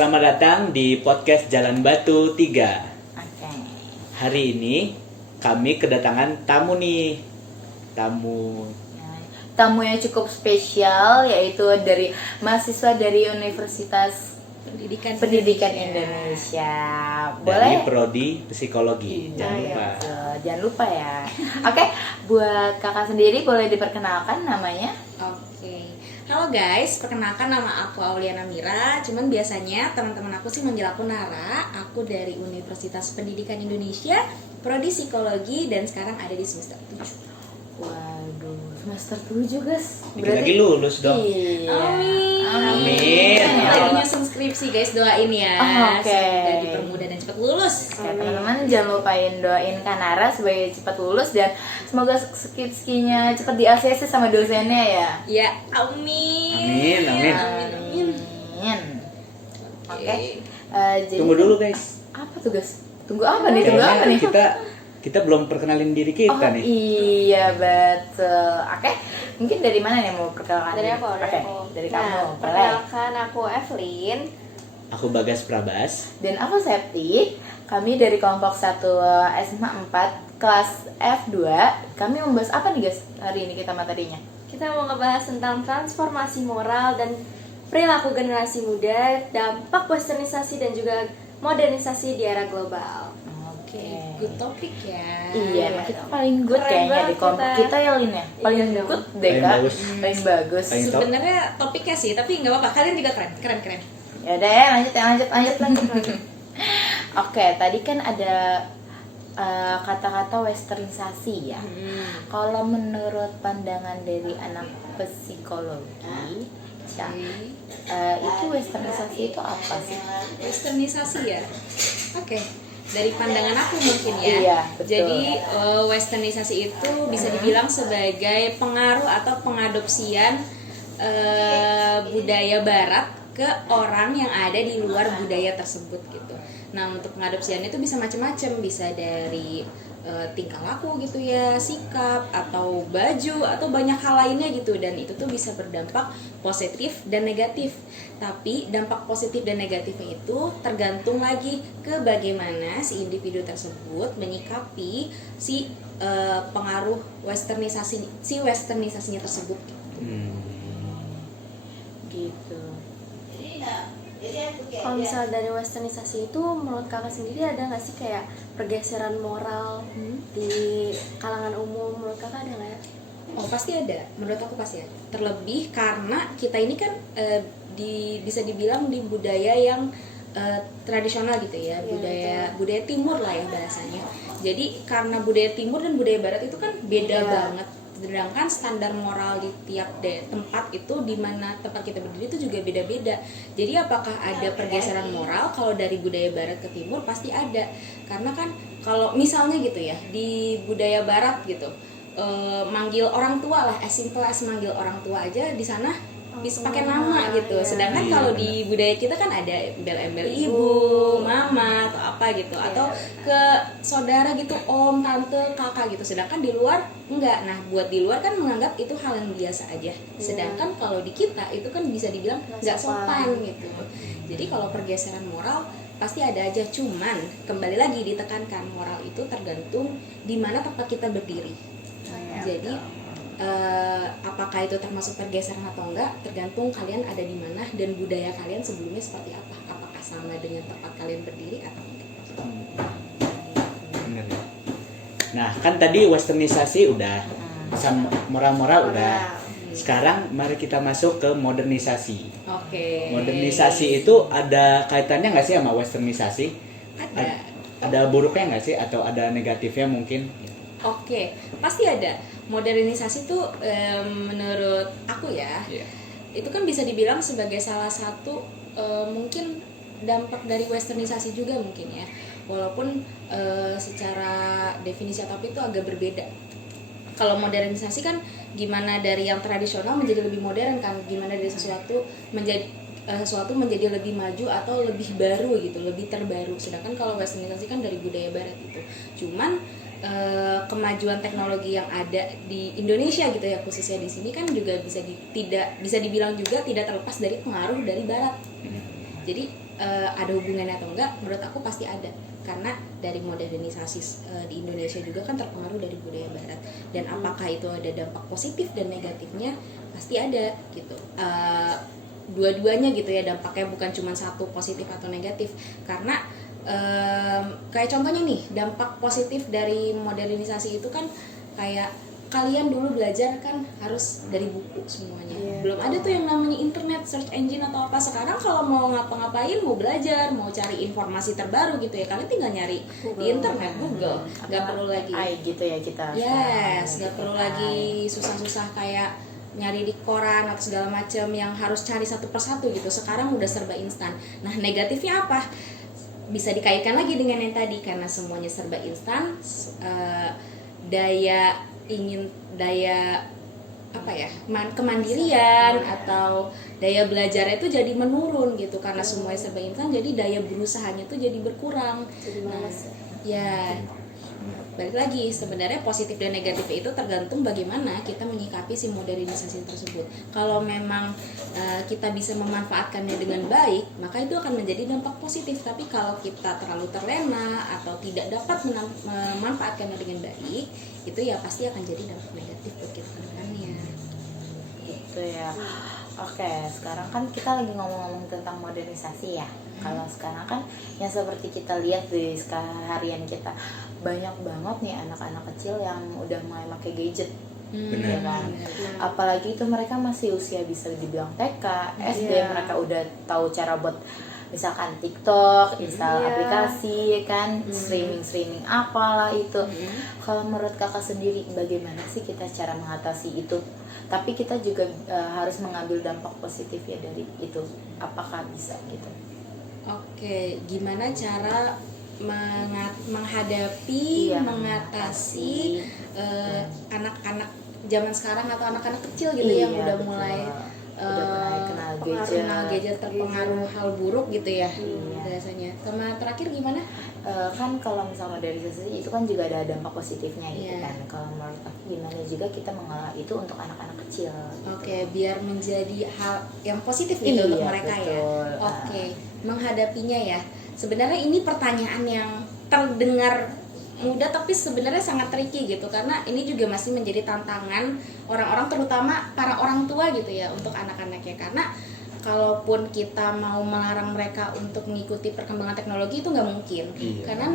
selamat datang di podcast Jalan Batu 3. Oke. Hari ini kami kedatangan tamu nih. Tamu yang cukup spesial, yaitu dari mahasiswa dari Universitas Pendidikan Indonesia. Dari Boleh? Prodi Psikologi. Jangan Iya, lupa. betul. Jangan lupa ya. Oke, buat kakak sendiri boleh diperkenalkan namanya? Oke, halo guys, perkenalkan nama aku Auliana Mira. Cuman biasanya teman-teman aku sih manggil aku Nara. Aku dari Universitas Pendidikan Indonesia, Prodi Psikologi, dan sekarang ada di semester 7. Waduh, semester 7 guys. Dikit lagi lulus dong. Iya. Amin. Lagi nyusun skripsi guys, doain ya. Oh, oke. Semoga dipermudah dan cepat lulus. Oke, teman-teman jangan lupain doain Kanara sebagai cepat lulus dan semoga skripsinya cepat di-ACC sama dosennya ya. Ya, amin. Amin. Amin. Oke. Jadi Tunggu dulu guys. apa tuh guys? Tunggu apa nih? Tunggu apa nih? Kita belum perkenalin diri kita Oh nih. iya betul. Oke, mungkin dari mana nih mau perkenalkan? Dari aku, Oke, dari kamu. Boleh. perkenalkan aku Evelyn. Aku Bagas Prabas. Dan aku Septi. Kami dari kelompok 1 SMA 4 kelas F2. Kami membahas apa nih guys hari ini kita materinya? Kita mau ngebahas tentang transformasi moral dan perilaku generasi muda, dampak westernisasi dan juga modernisasi di era global. Oke. Good topik ya. Iya, emang kita paling good Keren kayaknya banget di kelompok kita. kita ya Lin ya. Paling Iya dong. good deh Paling Kak. bagus. Paling bagus. Paling top. Sebenarnya topiknya sih, tapi nggak apa-apa. Kalian juga keren. Ya udah ya, lanjut. Oke, tadi kan ada kata-kata westernisasi ya. Kalau menurut pandangan dari anak psikologi, Cak, itu westernisasi itu apa sih? Westernisasi ya. Oke. Dari pandangan aku mungkin ya. Iya, betul. Jadi westernisasi itu bisa dibilang sebagai pengaruh atau pengadopsian budaya barat ke orang yang ada di luar budaya tersebut gitu. Nah, untuk pengadopsiannya itu bisa macam-macam, bisa dari tingkah laku gitu ya, sikap atau baju atau banyak hal lainnya gitu, dan itu tuh bisa berdampak positif dan negatif. Tapi dampak positif dan negatifnya itu tergantung lagi ke bagaimana si individu tersebut menyikapi si pengaruh westernisasinya tersebut. Gitu. Kalau misal dari westernisasi itu, menurut kakak sendiri ada nggak sih kayak pergeseran moral di kalangan umum? Menurut kakak ada nggak ya? Oh, pasti ada. Menurut aku pasti ada. Terlebih karena kita ini kan bisa dibilang di budaya yang tradisional gitu ya, budaya timur lah ya bahasanya. Jadi karena budaya timur dan budaya barat itu kan beda banget. Sedangkan standar moral di tiap tempat itu, di mana tempat kita berdiri itu juga beda-beda. Jadi apakah ada pergeseran moral? Kalau dari budaya barat ke timur pasti ada. Karena kan kalau misalnya gitu ya, di budaya barat gitu, manggil orang tua lah, as simple as manggil orang tua aja di sana bisa pakai nama gitu. Sedangkan kalau di budaya kita kan ada embel-embel ibu, mama atau apa gitu, atau ke saudara gitu, om, tante, kakak gitu. Sedangkan di luar enggak. Nah, buat di luar kan menganggap itu hal yang biasa aja. Sedangkan kalau di kita itu kan bisa dibilang nggak sopan gitu. Jadi kalau pergeseran moral pasti ada aja, cuman kembali lagi ditekankan, moral itu tergantung di mana tempat kita berdiri. Jadi apakah itu termasuk pergeseran atau enggak tergantung kalian ada di mana dan budaya kalian sebelumnya seperti apa. Apakah sama dengan tempat kalian berdiri atau enggak. Bener ya. Nah, kan tadi westernisasi udah, sama moral-moral udah. Sekarang mari kita masuk ke modernisasi. Oke. Modernisasi itu ada kaitannya nggak sih sama westernisasi? Ada. Ada buruknya nggak sih atau ada negatifnya mungkin? Oke, pasti ada. Modernisasi tuh menurut aku ya, itu kan bisa dibilang sebagai salah satu mungkin dampak dari westernisasi juga mungkin ya. Walaupun secara definisi atau itu agak berbeda. Kalau modernisasi kan gimana dari yang tradisional menjadi lebih modern kan, gimana dari sesuatu menjadi lebih maju atau lebih baru gitu, lebih terbaru. Sedangkan kalau westernisasi kan dari budaya barat gitu. Cuman kemajuan teknologi yang ada di Indonesia gitu ya, khususnya di sini kan juga bisa dibilang juga tidak terlepas dari pengaruh dari barat. Jadi ada hubungannya atau enggak, menurut aku pasti ada, karena dari modernisasi di Indonesia juga kan terpengaruh dari budaya Barat, dan apakah itu ada dampak positif dan negatifnya, pasti ada gitu. Dua-duanya gitu ya dampaknya, bukan cuma satu positif atau negatif. Karena kayak contohnya nih, dampak positif dari modernisasi itu kan kayak kalian dulu belajar kan harus dari buku semuanya. Belum ada tuh yang namanya internet, search engine atau apa. Sekarang kalau mau ngapa-ngapain, mau belajar, mau cari informasi terbaru gitu ya, kalian tinggal nyari di internet, Google. Nggak perlu lagi gitu ya kita. Yes, nggak perlu lagi susah-susah kayak nyari di koran atau segala macam yang harus cari satu persatu gitu. Sekarang udah serba instan. Nah, negatifnya apa? Bisa dikaitkan lagi dengan yang tadi, karena semuanya serba instan, daya kemandirian atau daya belajarnya itu jadi menurun gitu, karena semuanya serba instan, jadi daya berusahanya tuh jadi berkurang. Jadi malas Ya, balik lagi, sebenarnya positif dan negatif itu tergantung bagaimana kita menyikapi si modernisasi tersebut. Kalau memang kita bisa memanfaatkannya dengan baik, maka itu akan menjadi dampak positif. Tapi kalau kita terlalu terlena atau tidak dapat memanfaatkannya dengan baik, itu ya pasti akan jadi dampak negatif buat kita ke depannya. Gitu ya. Oke, sekarang kan kita lagi ngomong-ngomong tentang modernisasi ya. Kalau sekarang kan yang seperti kita lihat di harian kita, banyak banget nih anak-anak kecil yang udah mulai pakai gadget. Ya kan? Apalagi itu mereka masih usia bisa dibilang TK, SD, mereka udah tahu cara buat misalkan TikTok, install aplikasi kan, streaming apalah itu. Kalau menurut kakak sendiri, bagaimana sih kita cara mengatasi itu? Tapi kita juga harus mengambil dampak positif ya dari itu. Apakah bisa gitu? Oke, gimana cara menghadapi, mengatasi anak-anak zaman sekarang atau anak-anak kecil gitu yang udah mulai kenal gadget, terpengaruh hal buruk gitu ya biasanya. Sama terakhir gimana? Kan kalau misalnya modernisasi itu kan juga ada dampak positifnya gitu kan. Kalau menurut aku gimana juga kita mengolah itu untuk anak-anak kecil. Oke, biar menjadi hal yang positif gitu untuk mereka betul. Ya. Oke, menghadapinya ya. Sebenarnya ini pertanyaan yang terdengar mudah tapi sebenarnya sangat tricky gitu, karena ini juga masih menjadi tantangan orang-orang, terutama para orang tua gitu ya, untuk anak-anaknya. Karena kalaupun kita mau melarang mereka untuk mengikuti perkembangan teknologi itu nggak mungkin. Karena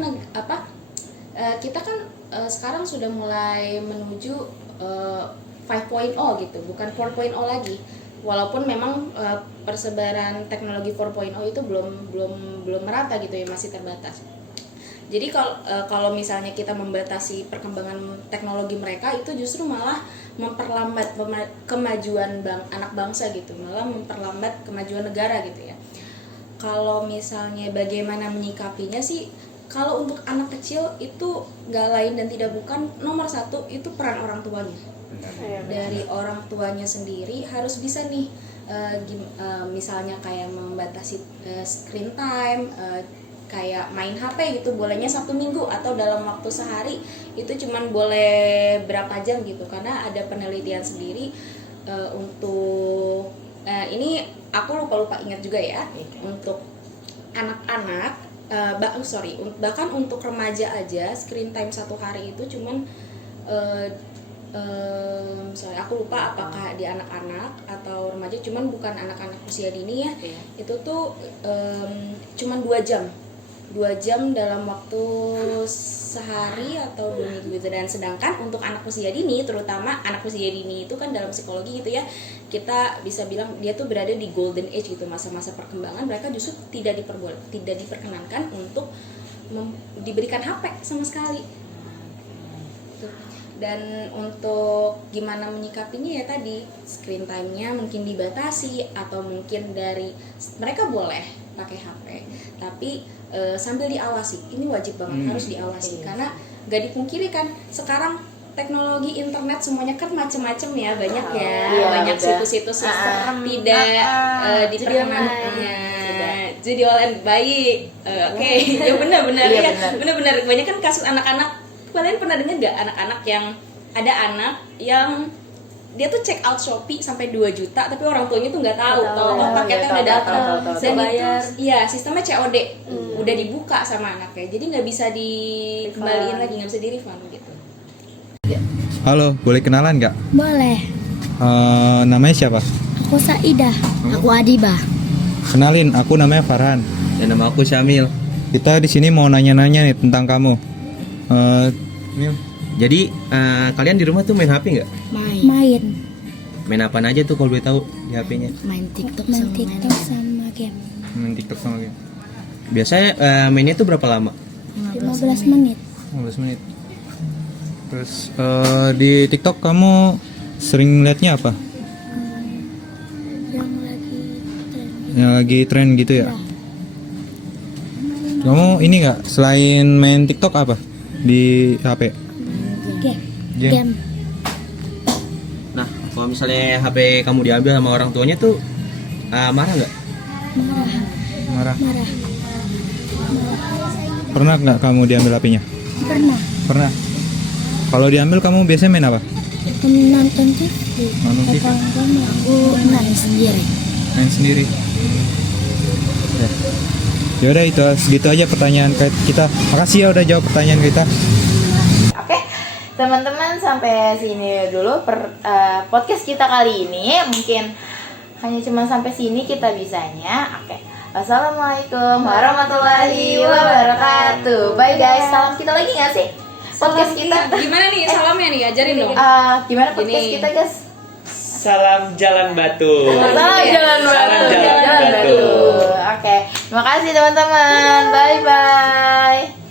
kita kan sekarang sudah mulai menuju 5.0 gitu, bukan 4.0 lagi. Walaupun memang persebaran teknologi 4.0 itu belum merata gitu ya, masih terbatas. Jadi kalau misalnya kita membatasi perkembangan teknologi mereka, itu justru malah memperlambat kemajuan anak bangsa gitu, malah memperlambat kemajuan negara gitu ya. Kalau misalnya bagaimana menyikapinya sih, kalau untuk anak kecil itu nggak lain dan tidak bukan, nomor satu itu peran orang tuanya. Dari orang tuanya sendiri harus bisa nih, misalnya kayak membatasi screen time, kayak main HP gitu, bolehnya 1 minggu atau dalam waktu sehari itu cuman boleh berapa jam gitu. Karena ada penelitian sendiri untuk ini aku lupa ingat juga ya, untuk anak-anak bahkan untuk remaja aja screen time 1 hari itu cuman aku lupa apakah di anak-anak atau remaja, cuman bukan anak-anak usia dini ya. Itu tuh cuman 2 jam dalam waktu sehari atau 2 minggu gitu. Dan sedangkan untuk anak usia dini, terutama anak usia dini itu kan dalam psikologi gitu ya, kita bisa bilang dia tuh berada di golden age gitu, masa-masa perkembangan. Mereka justru tidak diperkenankan untuk diberikan HP sama sekali. Dan untuk gimana menyikapinya ya tadi, screen time-nya mungkin dibatasi, atau mungkin dari mereka boleh pakai HP tapi sambil diawasi. Ini wajib banget harus diawasi, karena gak dipungkiri kan sekarang teknologi internet semuanya kan macem-macem ya, banyak ya, banyak situs-situs yang tidak diperkenankan. Jadi online baik, oke. Ya benar-benar ya, benar-benar banyak kan kasus anak-anak. Kalian pernah dengar nggak anak-anak yang ada anak yang dia tuh check out Shopee sampai 2 juta tapi orang tuanya tuh nggak tahu Nggak tahu. kalau paketnya Tahu, udah datang. tahu, Dan bayar. itu iya sistemnya COD udah dibuka sama anaknya jadi nggak bisa dikembaliin lagi, nggak bisa di refund gitu. Halo, boleh kenalan nggak? Boleh. Namanya siapa? Aku Saidah. Aku Adibah. Kenalin, aku namanya Farhan. Dan nama aku Syamil. Kita di sini mau nanya-nanya nih tentang kamu. Mil, Jadi kalian di rumah tuh main HP nggak? Main. Main apa aja tuh kalau boleh tahu di HP-nya? Main TikTok sama game. main TikTok sama game. Biasanya mainnya tuh berapa lama? 15 menit. 15 menit. Terus di TikTok kamu sering liatnya apa? Yang lagi tren. Yang lagi tren gitu ya? Kamu ini nggak selain main TikTok apa di HP? Game. Game. Nah, kalau misalnya HP kamu diambil sama orang tuanya tuh marah nggak? Marah. Pernah nggak kamu diambil HP-nya? Pernah. Pernah. Kalau diambil kamu biasanya main apa? Nonton TV. Nonton TV. Aku main sendiri. Main sendiri. Ya udah itu segitu aja pertanyaan kita. Makasih ya udah jawab pertanyaan kita. Oke, teman-teman sampai sini dulu podcast kita kali ini. Mungkin hanya cuma sampai sini kita bisanya. Oke, wassalamualaikum warahmatullahi wabarakatuh. Bye guys, salam kita lagi nggak sih? Podcast kita. Gimana nih salamnya nih, ajarin dong. Gimana podcast Gini. kita guys? Salam jalan batu. Salam jalan batu. Salam jalan batu. Oke, terima kasih teman-teman. Bye bye.